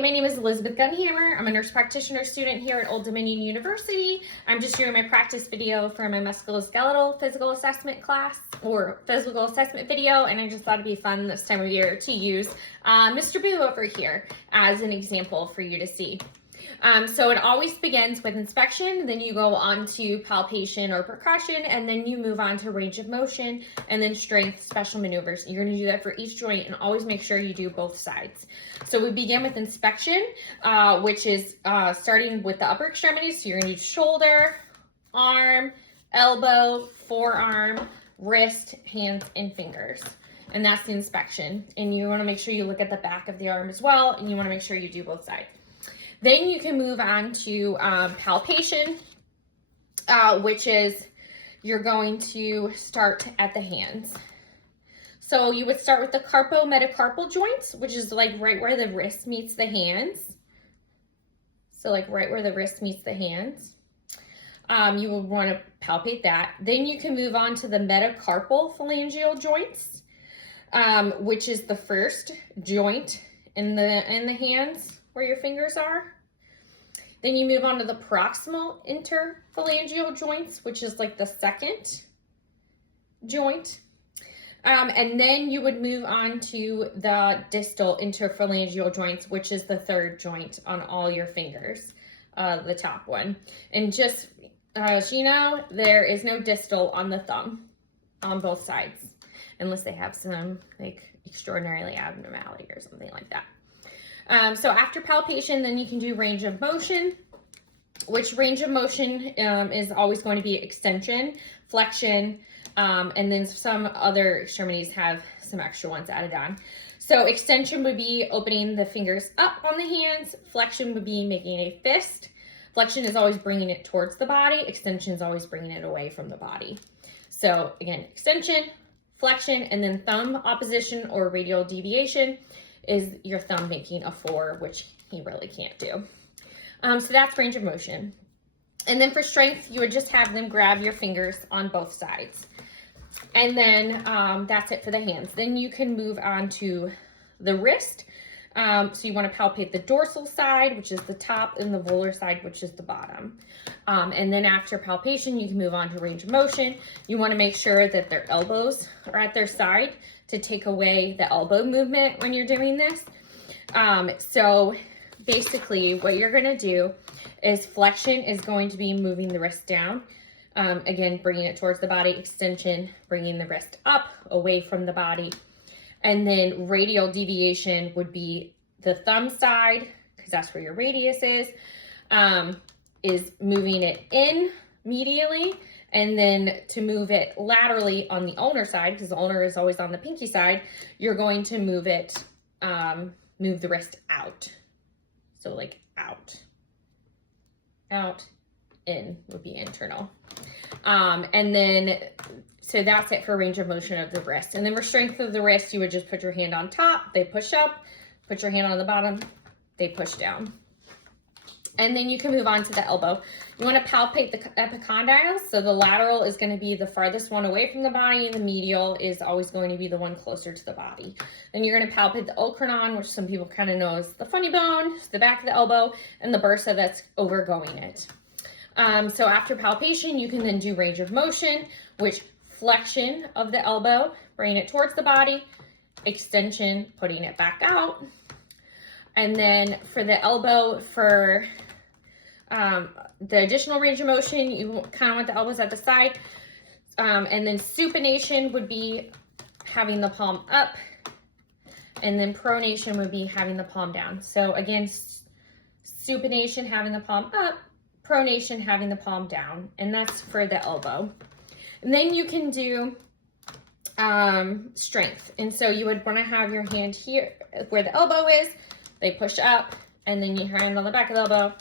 Hi, my name is Elizabeth Gunhammer. I'm a nurse practitioner student here at Old Dominion University. I'm just doing my practice video for my musculoskeletal physical assessment class or physical assessment video, and I just thought it'd be fun this time of year to use Mr. Boo over here as an example for you to see. So it always begins with inspection, then you go on to palpation or percussion, and then you move on to range of motion, and then strength, special maneuvers. You're going to do that for each joint, and always make sure you do both sides. So we begin with inspection, which is starting with the upper extremities. So you're going to do shoulder, arm, elbow, forearm, wrist, hands, and fingers. And that's the inspection. And you want to make sure you look at the back of the arm as well, and you want to make sure you do both sides. Then you can move on to palpation, which is you're going to start at the hands. So you would start with the carpo-metacarpal joints, which is like right where the wrist meets the hands. So like right where the wrist meets the hands. You would want to palpate that. Then you can move on to the metacarpal phalangeal joints, which is the first joint in the hands where your fingers are. Then you move on to the proximal interphalangeal joints, which is like the second joint. And then you would move on to the distal interphalangeal joints, which is the third joint on all your fingers, the top one. And just so you know, there is no distal on the thumb on both sides, unless they have some like extraordinarily abnormality or something like that. So after palpation, then you can do range of motion, which range of motion is always going to be extension, flexion, and then some other extremities have some extra ones added on. So extension would be opening the fingers up on the hands. Flexion would be making a fist. Flexion is always bringing it towards the body. Extension is always bringing it away from the body. So again, extension, flexion, and then thumb opposition or radial deviation is your thumb making a 4, which he really can't do. So that's range of motion. And then for strength, you would just have them grab your fingers on both sides. And then that's it for the hands. Then you can move on to the wrist. So you want to palpate the dorsal side, which is the top, and the volar side, which is the bottom. And then after palpation, you can move on to range of motion. You want to make sure that their elbows are at their side to take away the elbow movement when you're doing this. So basically what you're going to do is flexion is going to be moving the wrist down. Again, bringing it towards the body. Extension, bringing the wrist up away from the body. And then radial deviation would be the thumb side, because that's where your radius is moving it in medially. And then to move it laterally on the ulnar side, because the ulnar is always on the pinky side, you're going to move it, move the wrist out. So like out, in would be internal. And then, so that's it for range of motion of the wrist. And then for strength of the wrist, you would just put your hand on top, they push up, put your hand on the bottom, they push down. And then you can move on to the elbow. You want to palpate the epicondyles. So the lateral is going to be the farthest one away from the body, and the medial is always going to be the one closer to the body. Then you're going to palpate the olecranon, which some people kind of know as the funny bone, the back of the elbow, and the bursa that's overgoing it. So after palpation, you can then do range of motion, which flexion of the elbow, bringing it towards the body, extension, putting it back out. And then for the elbow, for the additional range of motion, you kind of want the elbows at the side. And then supination would be having the palm up. And then pronation would be having the palm down. So again, supination, having the palm up, pronation, having the palm down. And that's for the elbow. And then you can do strength. And so you would want to have your hand here where the elbow is. They push up, and then your hand on the back of the elbow,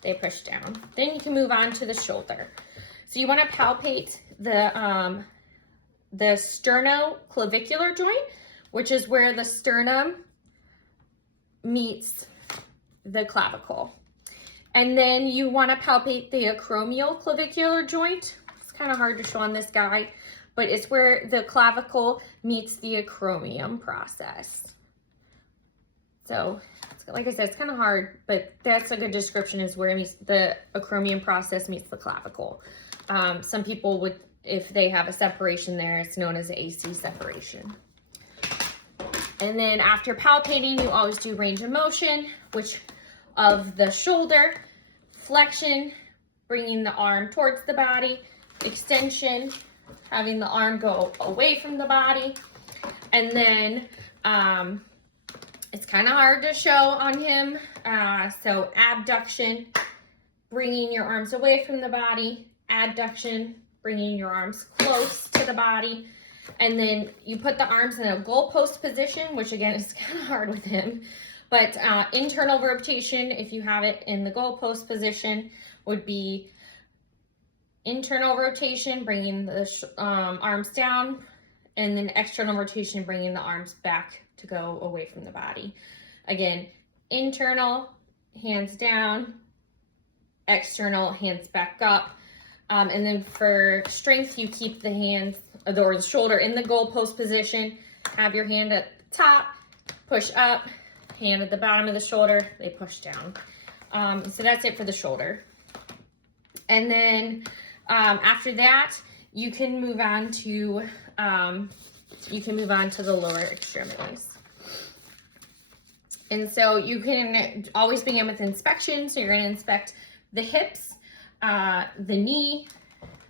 they push down. Then you can move on to the shoulder. So you want to palpate the sternoclavicular joint, which is where the sternum meets the clavicle. And then you want to palpate the acromial clavicular joint. It's kind of hard to show on this guy, but it's where the clavicle meets the acromion process. So it's like I said, it's kind of hard, but that's a good description, is where it meets the acromion process meets the clavicle. Some people would, if they have a separation there, it's known as the AC separation. And then after palpating, you always do range of motion, which of the shoulder, flexion, bringing the arm towards the body, extension, having the arm go away from the body, and then it's kind of hard to show on him, so abduction, bringing your arms away from the body, adduction, bringing your arms close to the body, and then you put the arms in a goalpost position, which again is kind of hard with him, but internal rotation, if you have it in the goalpost position, would be internal rotation, bringing the arms down, and then external rotation, bringing the arms back to go away from the body. Again, internal, hands down, external, hands back up. And then for strength, you keep the hands or the shoulder in the goalpost position, have your hand at the top, push up, hand at the bottom of the shoulder, they push down. So that's it for the shoulder. And then after that, you can move on to the lower extremities. And so you can always begin with inspection. So you're going to inspect the hips, the knee,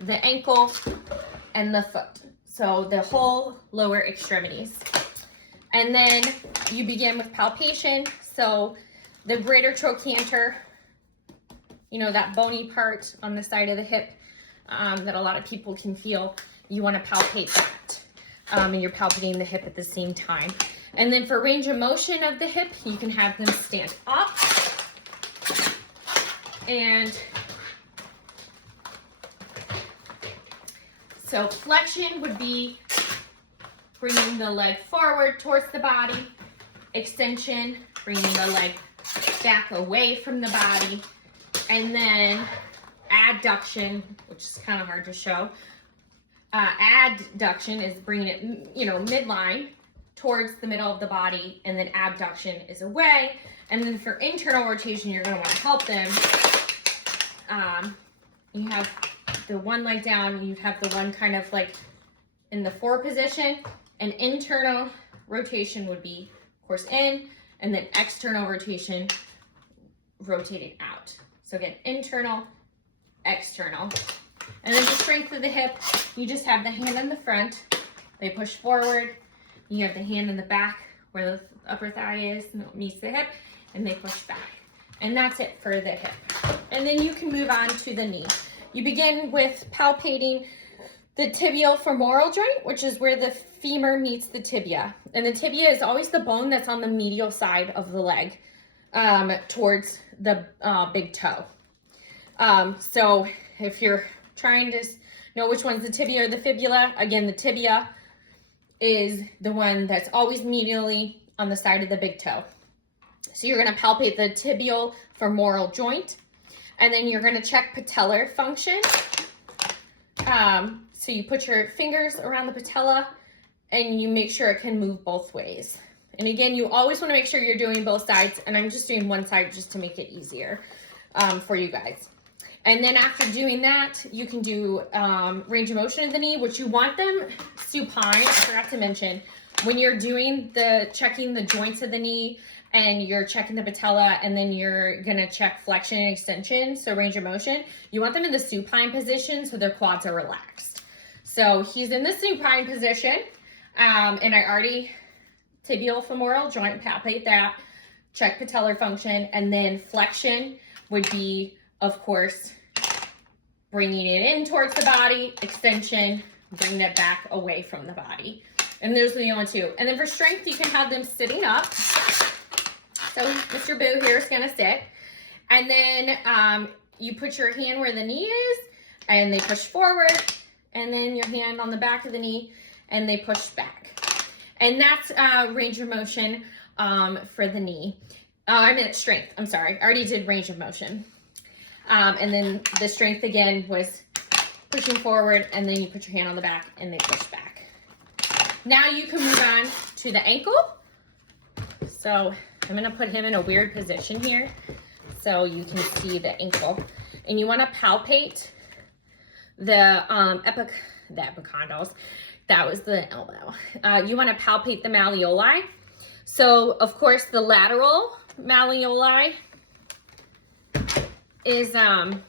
the ankle, and the foot. So the whole lower extremities. And then you begin with palpation. So the greater trochanter, you know, that bony part on the side of the hip that a lot of people can feel, you want to palpate that. And you're palpating the hip at the same time. And then for range of motion of the hip, you can have them stand up. And so flexion would be bringing the leg forward towards the body. Extension, bringing the leg back away from the body. And then adduction, which is kind of hard to show. Adduction is bringing it, you know, midline towards the middle of the body, and then abduction is away. And then for internal rotation, you're going to want to help them. You have the one leg down, you have the one kind of like in the forward position, and internal rotation would be, of course, in, and then external rotation, rotating out. So again, internal, external. And then the strength of the hip, you just have the hand in the front, they push forward, you have the hand in the back where the upper thigh is, and it meets the hip, and they push back. And that's it for the hip. And then you can move on to the knee. You begin with palpating the tibial femoral joint, which is where the femur meets the tibia. And the tibia is always the bone that's on the medial side of the leg, towards the big toe. So if you're trying to know which one's the tibia or the fibula, again, the tibia is the one that's always medially on the side of the big toe. So you're going to palpate the tibial femoral joint, and then you're going to check patellar function. So you put your fingers around the patella and you make sure it can move both ways. And again, you always want to make sure you're doing both sides, and I'm just doing one side just to make it easier for you guys. And then after doing that, you can do range of motion of the knee, which you want them supine. I forgot to mention, when you're doing checking the joints of the knee, and you're checking the patella, and then you're gonna check flexion and extension, so range of motion, you want them in the supine position so their quads are relaxed. So he's in the supine position, and I already tibial femoral joint, palpate that, check patellar function, and then flexion would be, of course, bringing it in towards the body, extension, bring it back away from the body. And those are the only two. And then for strength, you can have them sitting up. So Mr. Boo here is going to sit. And then you put your hand where the knee is, and they push forward, and then your hand on the back of the knee, and they push back. And that's range of motion for the knee. I mean, strength. I'm sorry. I already did range of motion. And then the strength again was pushing forward, and then you put your hand on the back and they push back. Now you can move on to the ankle. So I'm gonna put him in a weird position here so you can see the ankle. And you wanna palpate the epicondyls. That was the elbow. You wanna palpate the malleoli. So of course the lateral malleoli is the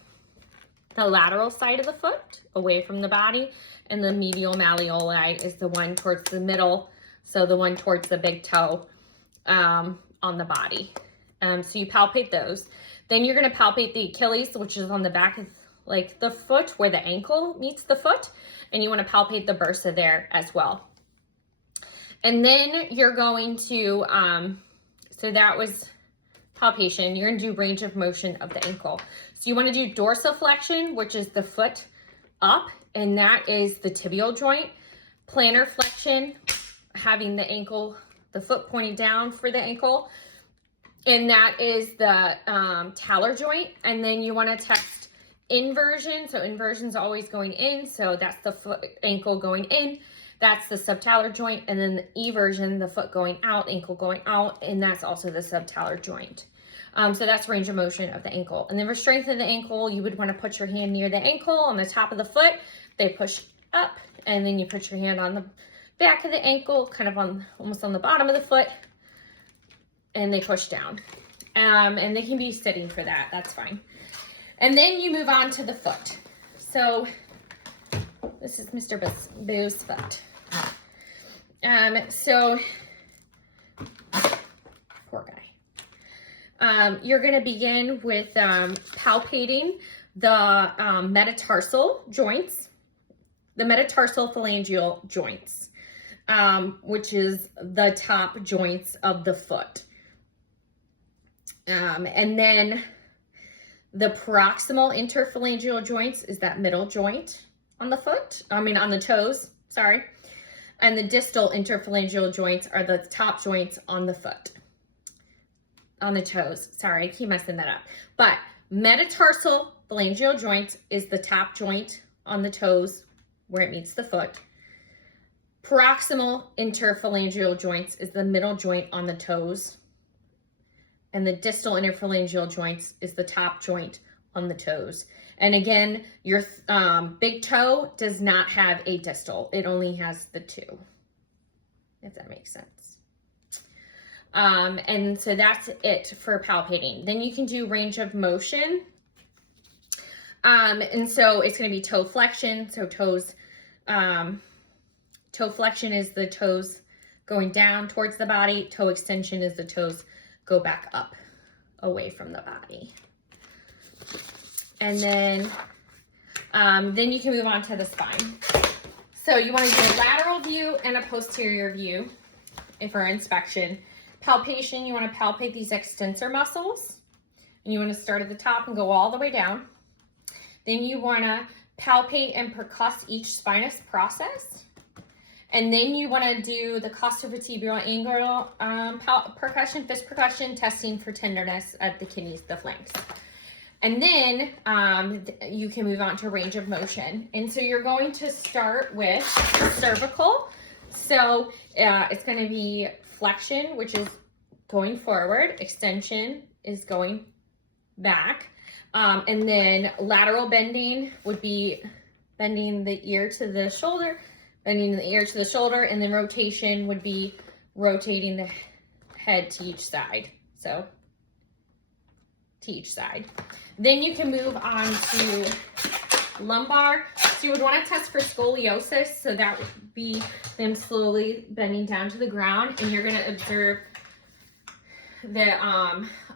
lateral side of the foot away from the body, and the medial malleoli is the one towards the middle, so the one towards the big toe on the body. So you palpate those. Then you're going to palpate the Achilles, which is on the back of like the foot where the ankle meets the foot, and you want to palpate the bursa there as well. And then you're going to, so that was palpation. You're going to do range of motion of the ankle. So you want to do dorsiflexion, which is the foot up, and that is the tibial joint. Plantar flexion, having the ankle, the foot pointing down for the ankle, and that is the talar joint. And then you want to test inversion. So inversion is always going in, so that's the foot ankle going in. That's the subtalar joint. And then the eversion, the foot going out, ankle going out, and that's also the subtalar joint. So that's range of motion of the ankle. And then for strength of the ankle, you would want to put your hand near the ankle on the top of the foot. They push up, and then you put your hand on the back of the ankle, kind of on almost on the bottom of the foot, and they push down. And they can be sitting for that. That's fine. And then you move on to the foot. So this is Mr. Boo's foot. So poor guy. You're going to begin with palpating the metatarsal joints, the metatarsal phalangeal joints, which is the top joints of the foot. And then the proximal interphalangeal joints is that middle joint on the foot, on the toes, sorry. And the distal interphalangeal joints are the top joints on the foot. On the toes, sorry, I keep messing that up. But metatarsal phalangeal joint is the top joint on the toes where it meets the foot. Proximal interphalangeal joints is the middle joint on the toes. And the distal interphalangeal joints is the top joint on the toes. And again, your big toe does not have a distal. It only has the two, if that makes sense. And so that's it for palpating. Then you can do range of motion. And so it's going to be toe flexion. So toes, toe flexion is the toes going down towards the body. Toe extension is the toes go back up away from the body. And then you can move on to the spine. So you want to do a lateral view and a posterior view for inspection. Palpation, you want to palpate these extensor muscles. And you want to start at the top and go all the way down. Then you want to palpate and percuss each spinous process. And then you want to do the costovertebral angle percussion, fist percussion, testing for tenderness at the kidneys, the flanks. And then you can move on to range of motion. And so you're going to start with cervical. So it's going to be flexion, which is going forward. Extension is going back. And then lateral bending would be bending the ear to the shoulder, bending the ear to the shoulder, and then rotation would be rotating the head to each side. So to each side. Then you can move on to lumbar. So you would want to test for scoliosis. So that would be them slowly bending down to the ground, and you're going to observe the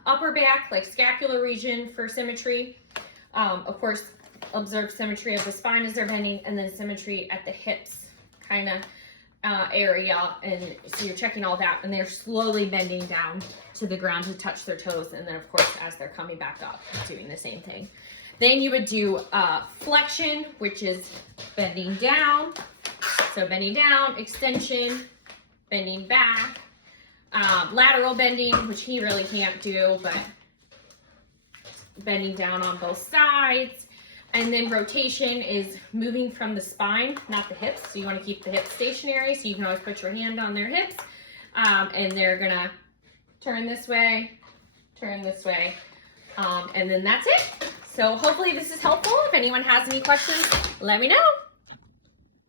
upper back, like scapular region for symmetry. Of course, observe symmetry of the spine as they're bending, and then symmetry at the hips kind of area. And so you're checking all that, and they're slowly bending down to the ground to touch their toes. And then of course, as they're coming back up, doing the same thing. Then you would do flexion, which is bending down. So bending down, extension, bending back, lateral bending, which he really can't do, but bending down on both sides. And then rotation is moving from the spine, not the hips. So you want to keep the hips stationary, so you can always put your hand on their hips. And they're gonna turn this way, turn this way, and then that's it. So hopefully this is helpful. If anyone has any questions, let me know.